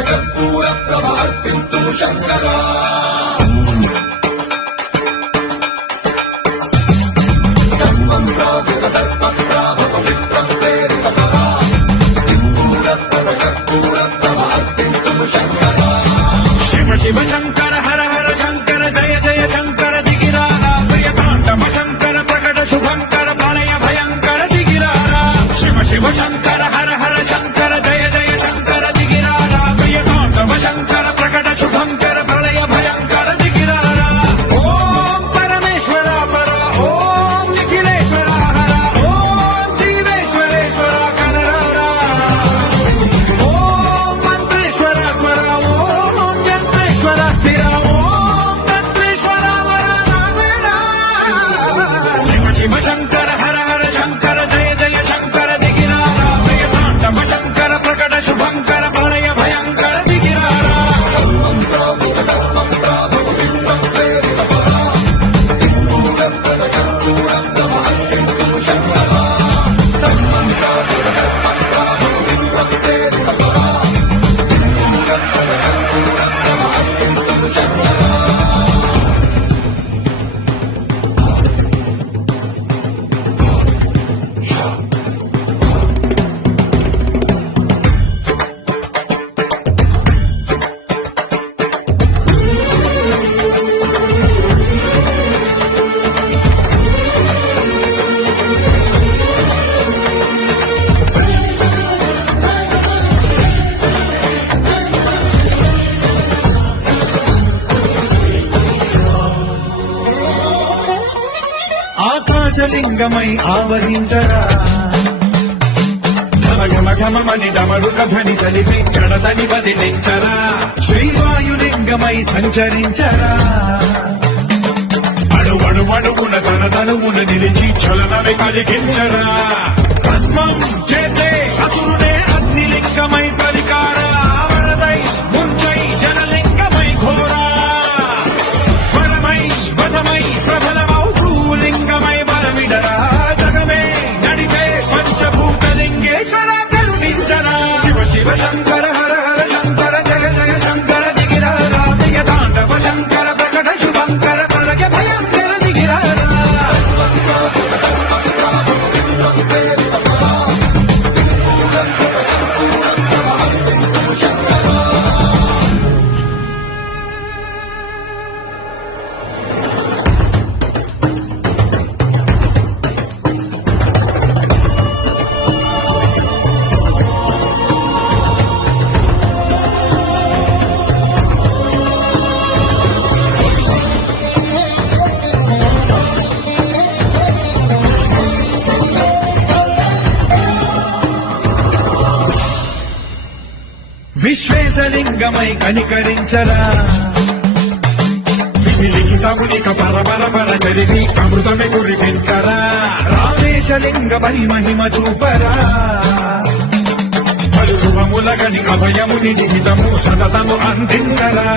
కర్పూర ప్రభ అర్పింతుము శంకరా శివ శివ శంకర హర హర శంకర జయ జయ శంకర దిగిరారా ప్రియతాండవ శంకర ప్రకట శుభంకర ప్రళయ భయంకర దిగిరారా శివ శివ శంకర హర హర శంకర జయ జయ శంకర దిగిరారా ప్రియతాండవ శంకర ప్రకట శుభంకర ప్రళయ భయంకర దిగిరారా ఓం పరమేశ్వర పర ఓం నిఖిలేశ్వర హర ఓం జీవేశ్వరేశ్వర కనరారా ఓం మంత్రేశ్వర స్వర ఓం జంత్రేశ్వర స్థిర ఓం తంత్రేశ్వర వర నావేరా శివ శివ శంకర హర హర శంకర జయ జయ శంకర దిగిరారా ప్రియతాండవ శంకర ప్రకట శుభంకర ప్రళయ భయంకర దిగిరారా ఆకాశలింగమై ఆవరించరా ఘమఘమఘమని డమరుక ధ్వని కలిపి జడదని వదిలించరా శ్రీవాయులింగమై సంచరించరా అణువణువున తన తనువున నిలిచి చలనమే కలిగించరా భస్మం చేసే అసురుడే అగ్నిలింగమై పరికార వరదై ముంచై జనలింగమై ఘోరా వరమై వశమై ప్రబలమౌ భూలింగమై బలమిడరా జగమే నడిపే పంచభూతలింగేశ్వర కరుణించరా శివ శివ శంకర హర హర శంకర జయ జయ శంకర దిగిరారా ప్రియతాండవ శంకర ప్రకట శుభంకర ప్రళయ భయంకర దిగిరారా విశ్వేశలింగమై కనికరించరా విలిఖితమునిక పరపర పర జరిగి అమృతమే కురిపించరా రామేశలింగమని మహిమ చూపరా పలు శుభములగని అభయముని నిహితము సతతము అందించరా